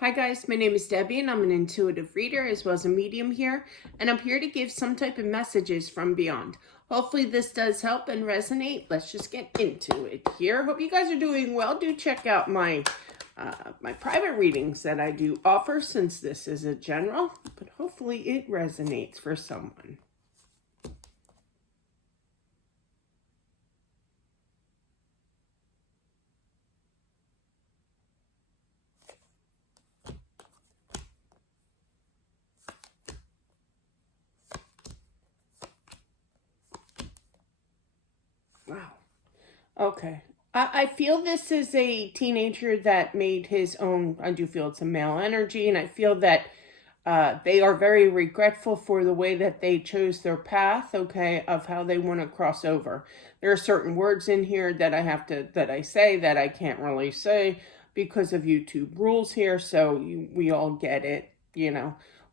Hi guys, my name is Debbie and I'm an intuitive reader as well as a medium here, and I'm here to give some type of messages from beyond. Hopefully this does help and resonate. Let's just get into it here. Hope you guys are doing well. Do check out my private readings that I do offer, since this is a general, but hopefully it resonates for someone. Wow. Okay. I feel this is a teenager that made his own. I do feel it's a male energy, and I feel that they are very regretful for the way that they chose their path, okay, of how they want to cross over. There are certain words in here that I say that I can't really say because of YouTube rules here, so we all get it,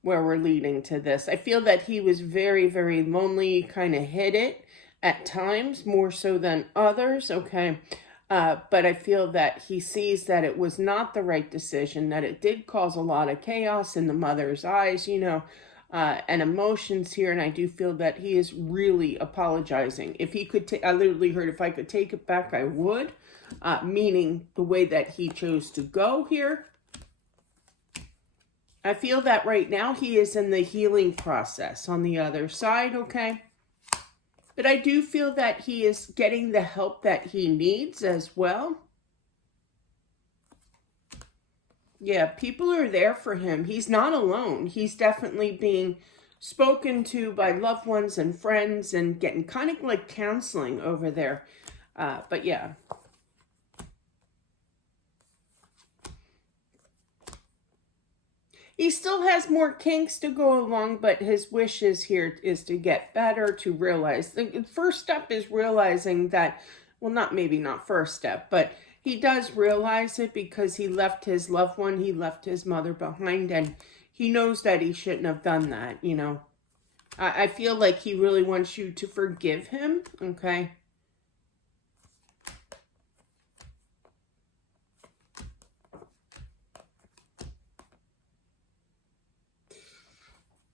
where we're leading to this. I feel that he was very, very lonely, kind of hid it at times, more so than others, okay? But I feel that he sees that it was not the right decision, that it did cause a lot of chaos in the mother's eyes, and emotions here. And I do feel that he is really apologizing. If he could, I literally heard, if I could take it back, I would, meaning the way that he chose to go here. I feel that right now he is in the healing process on the other side, okay? But I do feel that he is getting the help that he needs as well. Yeah, people are there for him. He's not alone. He's definitely being spoken to by loved ones and friends and getting kind of like counseling over there. But yeah. He still has more kinks to go along, but his wish is here is to get better, to realize. The first step is realizing that, well, not first step, but he does realize it because he left his loved one, he left his mother behind, and he knows that he shouldn't have done that, I feel like he really wants you to forgive him, okay?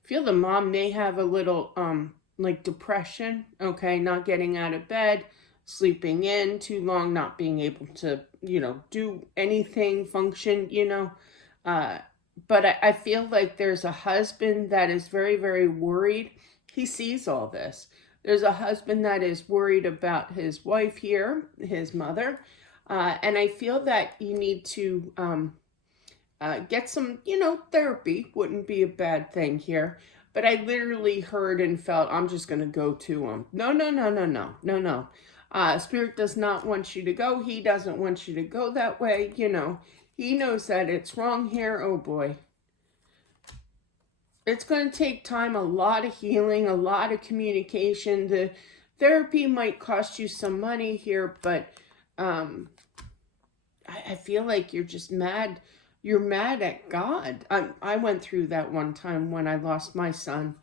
Feel the mom may have a little like depression, okay, not getting out of bed, sleeping in too long, not being able to, do anything, function, but I feel like there's a husband that is very, very worried. He sees all this. There's a husband that is worried about his wife here, his mother, and I feel that you need to get some, therapy wouldn't be a bad thing here. But I literally heard and felt, I'm just going to go to him. No, no, no, no, no, no, no. Spirit does not want you to go. He doesn't want you to go that way. He knows that it's wrong here. Oh boy. It's going to take time, a lot of healing, a lot of communication. The therapy might cost you some money here, but I feel like you're just mad. You're mad at God. I went through that one time when I lost my son.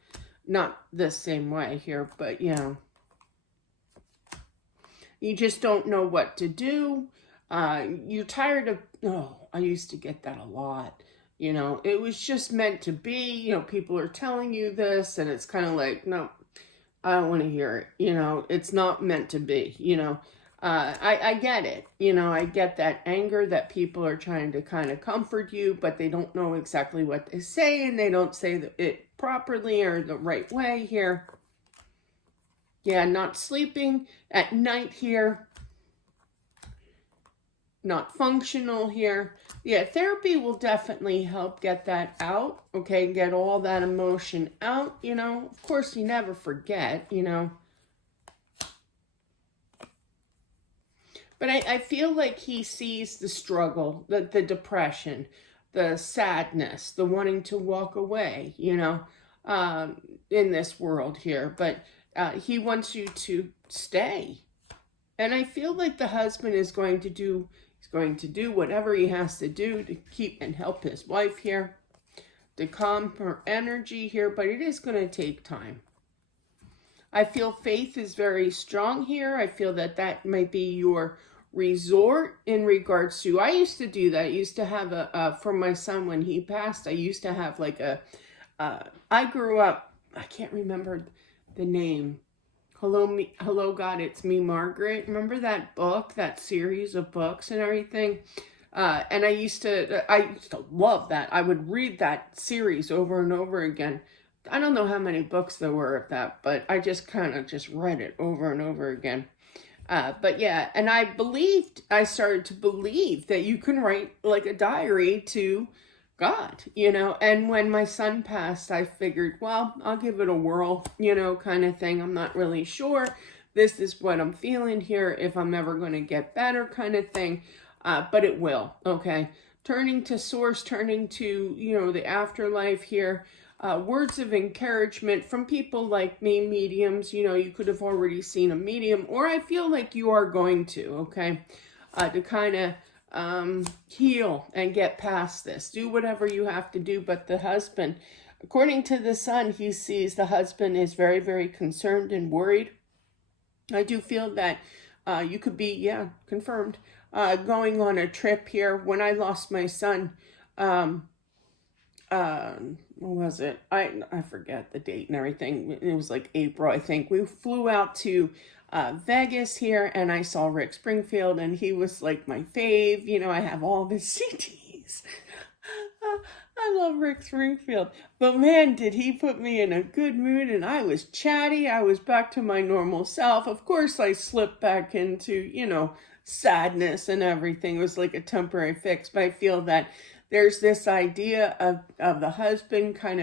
Not the same way here, but you just don't know what to do. You're tired of, I used to get that a lot. It was just meant to be. People are telling you this, and it's kind of like, no, I don't want to hear it. It's not meant to be, I get it. I get that anger that people are trying to kind of comfort you, but they don't know exactly what they say, and they don't say it properly or the right way here. Yeah, not sleeping at night here. Not functional here. Yeah, therapy will definitely help get that out, okay? Get all that emotion out, Of course, you never forget, But I feel like he sees the struggle, the depression, the sadness, the wanting to walk away, in this world here. But he wants you to stay. And I feel like the husband is going to do, he's going to do whatever he has to do to keep and help his wife here, to calm her energy here, but it is going to take time. I feel faith is very strong here. I feel that that might be your resort in regards to, I used to do that. I used to have for my son when he passed, I used to have like I grew up, I can't remember the name. Hello God, It's Me, Margaret. Remember that book, that series of books and everything? And I used to love that. I would read that series over and over again. I don't know how many books there were of that, but I just kind of just read it over and over again. But yeah, and I started to believe that you can write like a diary to God, and when my son passed, I figured, well, I'll give it a whirl, kind of thing. I'm not really sure. This is what I'm feeling here, if I'm ever going to get better, kind of thing. But it will, okay? Turning to source, turning to, the afterlife here. Words of encouragement from people like me, mediums. You could have already seen a medium, or I feel like you are going to, okay? To kind of heal and get past this. Do whatever you have to do. But the husband, according to the son, he sees the husband is very, very concerned and worried. I do feel that you could be, confirmed, going on a trip here. When I lost my son, what was it? I forget the date and everything. It was like April, I think. We flew out to Vegas here, and I saw Rick Springfield, and he was like my fave. I have all of his CDs. I love Rick Springfield, but man, did he put me in a good mood, and I was chatty. I was back to my normal self. Of course, I slipped back into, sadness and everything. It was like a temporary fix, but I feel that there's this idea of the husband kind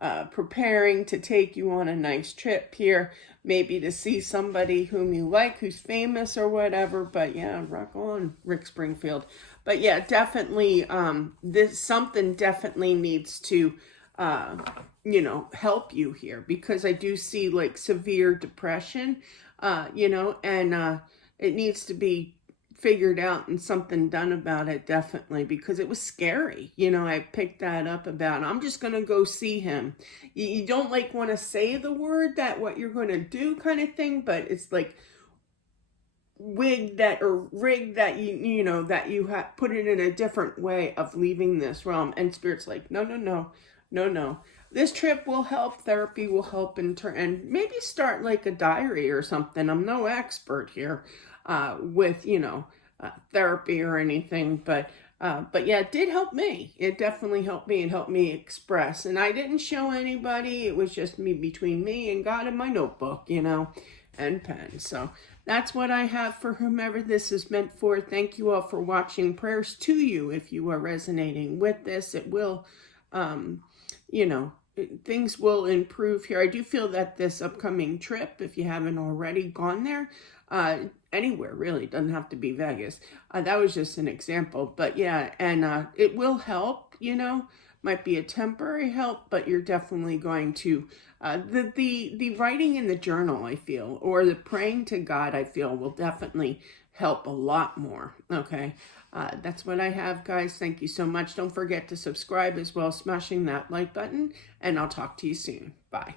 of preparing to take you on a nice trip here, maybe to see somebody whom you like, who's famous or whatever. But yeah, rock on, Rick Springfield. But yeah, definitely, something definitely needs to, help you here, because I do see like severe depression, and it needs to be figured out and something done about it, definitely, because it was scary. I picked that up about, I'm just going to go see him. You don't like want to say the word that what you're going to do kind of thing, but it's like rigged that that you have put it in a different way of leaving this realm. And Spirit's like, no. This trip will help. Therapy will help and maybe start like a diary or something. I'm no expert here with therapy or anything, but yeah, it did help me. It definitely helped me and helped me express. And I didn't show anybody. It was just me, between me and God, in my notebook, and pen. So that's what I have for whomever this is meant for. Thank you all for watching. Prayers to you if you are resonating with this. It will, things will improve here. I do feel that this upcoming trip, if you haven't already gone there, anywhere really, doesn't have to be Vegas. That was just an example, but yeah, and it will help, might be a temporary help, but you're definitely going to, the writing in the journal, I feel, or the praying to God, I feel, will definitely help a lot more. Okay. That's what I have, guys. Thank you so much. Don't forget to subscribe as well, smashing that like button, and I'll talk to you soon. Bye.